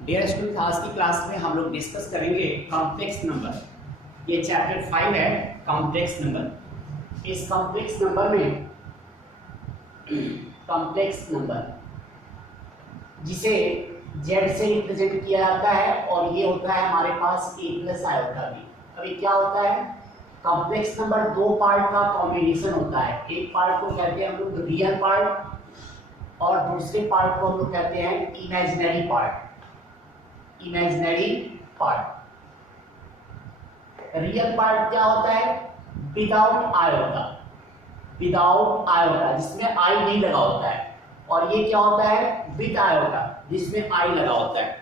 Dear student, आज की class में हम लोग डिस्कस करेंगे कॉम्प्लेक्स नंबर। ये चैप्टर 5 है, कॉम्प्लेक्स नंबर। इस कॉम्प्लेक्स नंबर में कॉम्प्लेक्स नंबर जिसे z से रिप्रेजेंट किया जाता है और ये होता है हमारे पास a प्लस आयोटा भी। अभी क्या होता है, कॉम्प्लेक्स नंबर दो पार्ट का कॉम्बिनेशन होता है। एक पार्ट को कहते हैं हम लोग रियल पार्ट और दूसरे पार्ट को हम लोग कहते हैं imaginary part. Imaginary part, real part क्या होता है, विदाउट आयोटा, विदाउट आयोटा जिसमें आई नहीं लगा होता है, और ये क्या होता है विद आयोटा जिसमें आई लगा होता है।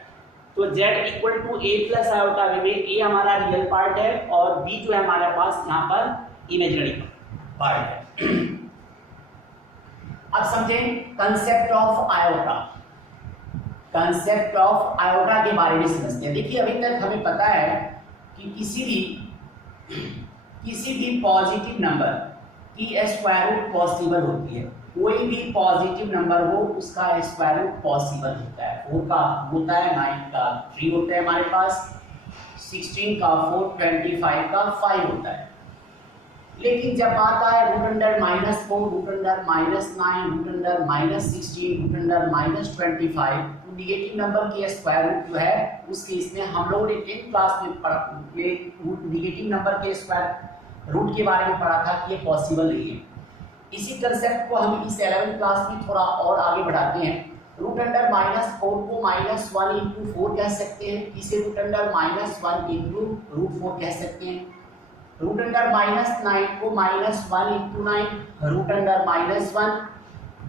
तो z equal to a plus iota में a हमारा रियल पार्ट है और b जो है हमारे पास यहाँ पर इमेजिनरी पार्ट है। अब समझें concept of iota. Concept of iota के बारे में समझते हैं। देखिए, अभी तक हमें पता है कि किसी भी पॉजिटिव नंबर की स्क्वायर रूट पॉसिबल होती है। कोई भी पॉजिटिव नंबर हो उसका स्क्वायर रूट पॉसिबल होता है। 4 का होता है, 9 का 3 होता है हमारे पास, 16 का 4, 25 का 5 होता है। लेकिन जब आता है root under -4, root under -9, root under -16, root under -25, तो निगेटिव नंबर की स्क्वायर रूट जो है उस केस में हम लोगों ने 10th क्लास में पढ़ा, ये निगेटिव नंबर के स्क्वायर रूट के बारे में पढ़ा था कि ये पॉसिबल नहीं है। इसी कंसेप्ट को हम इस 11th क्लास में थोड़ा और आगे बढ़ाते हैं। रूट अंडर -4 को -1 इंटू 4 कह सकते हैं, इसे रूट अंडर -1 इंटू रूट 4 कह सकते हैं। रूट अंडर -9 को -1 into 9, root under -1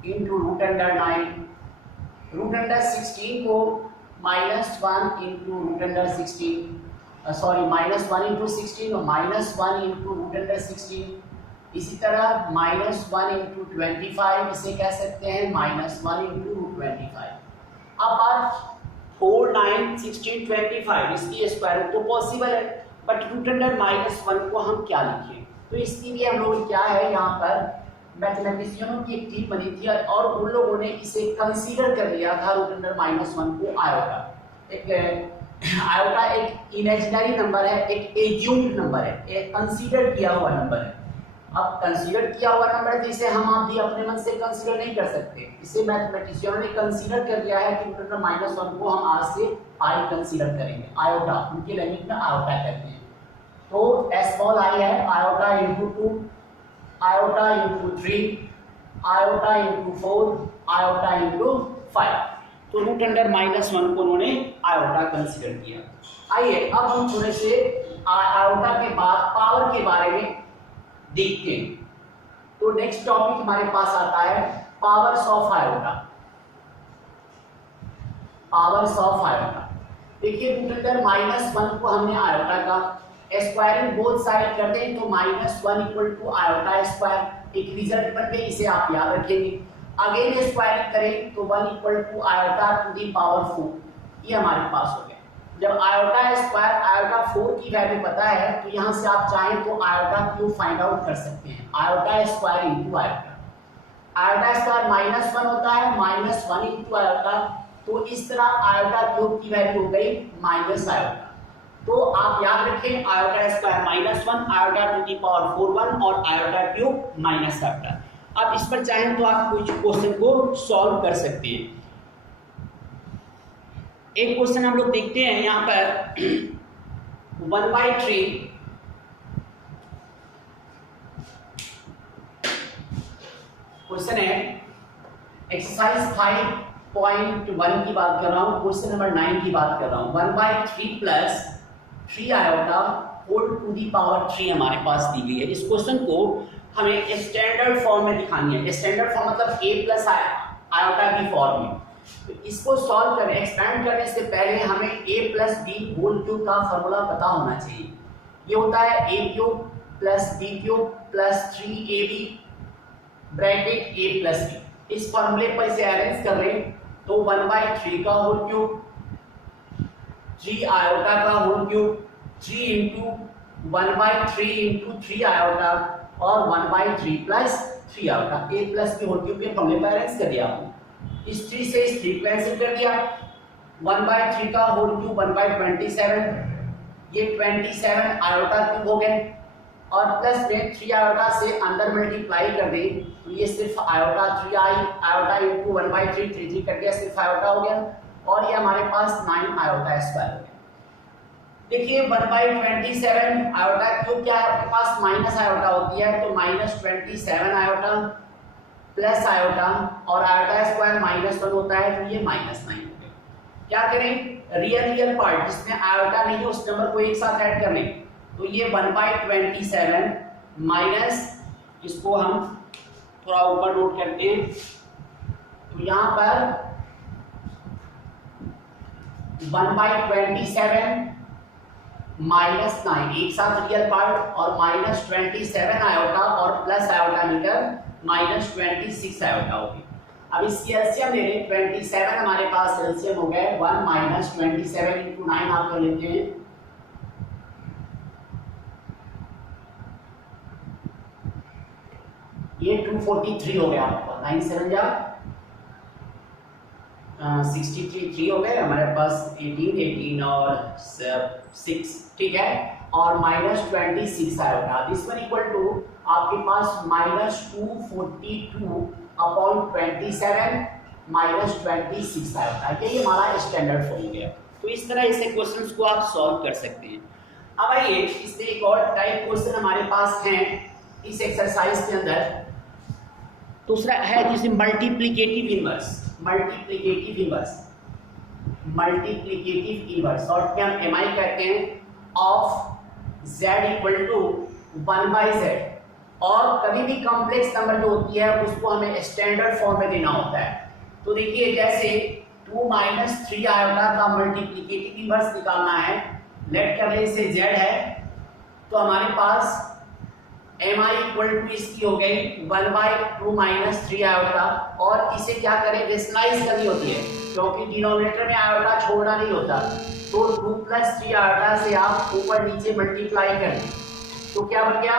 into root under 9। Root under 16 को -1 into root under 16, sorry -1 into 16 और -1 इंटू रूट अंडर 16। इसी तरह -1 इंटू 25 इसे कह सकते हैं -1 इंटू रूट 25। अब बात 4, 9, 16, 25 इसकी स्क्वायर रूट तो पॉसिबल है, बट रूट अंडर -1 को हम क्या लिखें? तो इसके लिए हम लोग क्या है, यहाँ पर मैथमेटिशियनों की एक टीम बनी थी और उन लोगों ने इसे कंसीडर कर लिया था रूट अंडर -1 को आयोटा। आयोटा एक इमेजिनरी नंबर है, एक एज्यूम्ड नंबर है, एक कंसीडर किया हुआ नंबर है। अब कंसीडर किया हुआ नंबर है तो इसे हम आप भी अपने मन से कंसीडर नहीं कर सकते। इसे मैथमेटिशियनों ने कंसीडर कर लिया है कि रूट अंडर -1 को हम आज से आई कंसीडर करेंगे। आयोटा उनके लैंग्वेज में आयोटा कहते हैं। तो स्मॉल आई है, iota into 2, iota into 3, iota into 4, iota into 5। तो रूट अंडर -1 को उन्होंने आयोटा कंसीडर किया। आइए अब हम थोड़े से आयोटा के बाद पावर के बारे में देखते हैं। तो नेक्स्ट टॉपिक हमारे पास आता है powers of iota. Powers of iota, देखिए रूट अंडर -1 को हमने आयोटा का स्क्वायरिंग बोथ साइड कर दें तो -1 इक्वल टू आयोटा स्क्वायर एक रिजल्ट बन गई, इसे आप याद रखेंगे। अगेन स्क्वायरिंग करें तो 1 equal to iota to the power 4, ये हमारे पास हो गया। जब आयोटा स्क्वायर आयोटा 4 की वैल्यू पता है तो यहाँ से आप चाहें तो आयोटा क्यूब फाइंड आउट कर सकते हैं। Iota square into iota, iota square -1 होता है, -1 इंटू आयोटा, तो इस तरह आयोटा क्यूब की वैल्यू हो गई माइनस आयोटा। तो आप याद रखें iota square -1, iota to the power 4 1 और आयोटा क्यूब माइनस आयोटा। अब इस पर चाहें तो आप कुछ क्वेश्चन को सॉल्व कर सकते हैं। एक क्वेश्चन हम लोग देखते हैं यहाँ पर 1/3 क्वेश्चन है, एक्सरसाइज 5.1 की बात कर रहा हूँ, क्वेश्चन नंबर 9 की बात कर रहा हूँ। 1/3 plus 3 iota whole to the power 3 हमारे पास दी गई है। इस क्वेश्चन को हमें स्टैंडर्ड फॉर्म में दिखानी है। स्टैंडर्ड फॉर्म मतलब a प्लस आयोटा की फॉर्म में। तो इसको सॉल्व करने, एक्सपेंड करने से पहले हमें a plus b whole cube का फॉर्मूला पता होना चाहिए। ये होता है a cube plus b cube plus 3ab bracket a plus b. इस फॉर्मूले पर इसे अरेंज कर लें तो 1/3 का होल क्यूब, 3 आयोटा का whole cube, 3 into 1/3 into 3 iota और 1/3 plus 3 iota. a plus b whole cube के फॉर्मूले पर अरेंज कर दिया आपने। इस 3 से इस 3 कैंसिल कर दिया, 1/3 का होल क्यूब 1/27, ये 27 आयोटा क्यूब हो गए, और प्लस में 3 आयोटा से अंदर मल्टीप्लाई कर दें तो ये सिर्फ iota 3i iota into 1/3 3 cut गया, सिर्फ आयोटा हो गया, और ये हमारे पास 9 आयोटा स्क्वायर हो गया। देखिए 1/27 आयोटा क्यूब क्या है आपके पास, माइनस आयोटा होती है, तो -27 आयोटा प्लस आयोटा, और आयोटा स्क्वायर -1 होता है, तो ये -9 हो गया। क्या करें, रियल पार्ट जिसमें आयोटा नहीं है उस नंबर को एक साथ ऐड कर लें, तो ये 1/27 माइनस, इसको हम थोड़ा ऊपर नोट करते हैं, तो यहाँ पर 1/27 -9 एक साथ रियल पार्ट, और -27 आयोटा और प्लस आयोटा मीटर -26 आयोटा होगी। अब इसकी एलसीएम ले लें, 27 हमारे पास एलसीएम हो गए 1 -27 × 9 आप कर लेते हैं, ये 243 हो गया आपका, 9 7 जा 63 3 हो गए हमारे पास, 18 और 6 ठीक है, और -26 iota, this one equal to आपके पास -242 अपॉन 27 -26 आयोटा, ये हमारा स्टैंडर्ड फॉर्म हो गया। तो इस तरह ऐसे क्वेश्चंस को आप सॉल्व कर सकते हैं। अब आइए इसमें एक और टाइप क्वेश्चन हमारे पास है इस एक्सरसाइज के अंदर, दूसरा है जिसे multiplicative inverse, multiplicative inverse short में हम MI कहते हैं, of z equal to 1/z, और कभी भी कॉम्प्लेक्स नंबर जो होती है उसको हमें स्टैंडर्ड फॉर्म में देना होता है। तो देखिए जैसे 2 - 3 आयोटा का मल्टीप्लिकेटिव इनवर्स निकालना है, लेट कर ले इसे z है, तो हमारे पास MI इक्वल टू इसकी हो गई 1/2 - 3 आयोटा, और इसे क्या करें, रेशनलाइज करनी होती है क्योंकि डिनोमिनेटर में आयोटा छोड़ना नहीं होता, तो 2 + 3 आयोटा से आप ऊपर नीचे मल्टीप्लाई करें, तो क्या बन गया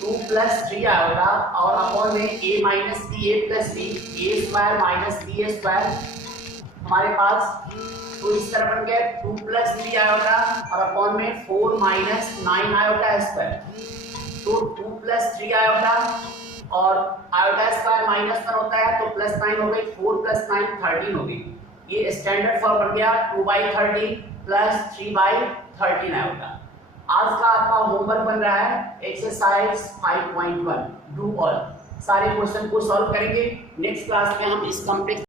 2 + 3 आयोटा, और अपॉन में a - b a + b a² - b² हमारे पास, तो इस तरह बन गया 2 + 3 आयोटा और अपॉन में 4 - 9 आयोटा स्क्वायर, तो 2 + 3 आयोटा और आयोटा स्क्वायर -1 होता है, तो +9 हो गई, 4 + 9 13 हो गई, ये स्टैंडर्ड फॉर्म बन गया 2/13 + 3/13 आयोटा। आज का आपका होमवर्क बन रहा है एक्सरसाइज 5.1 डू ऑल, सारे क्वेश्चन को सॉल्व करेंगे। नेक्स्ट क्लास में हम इस कॉम्प्लेक्स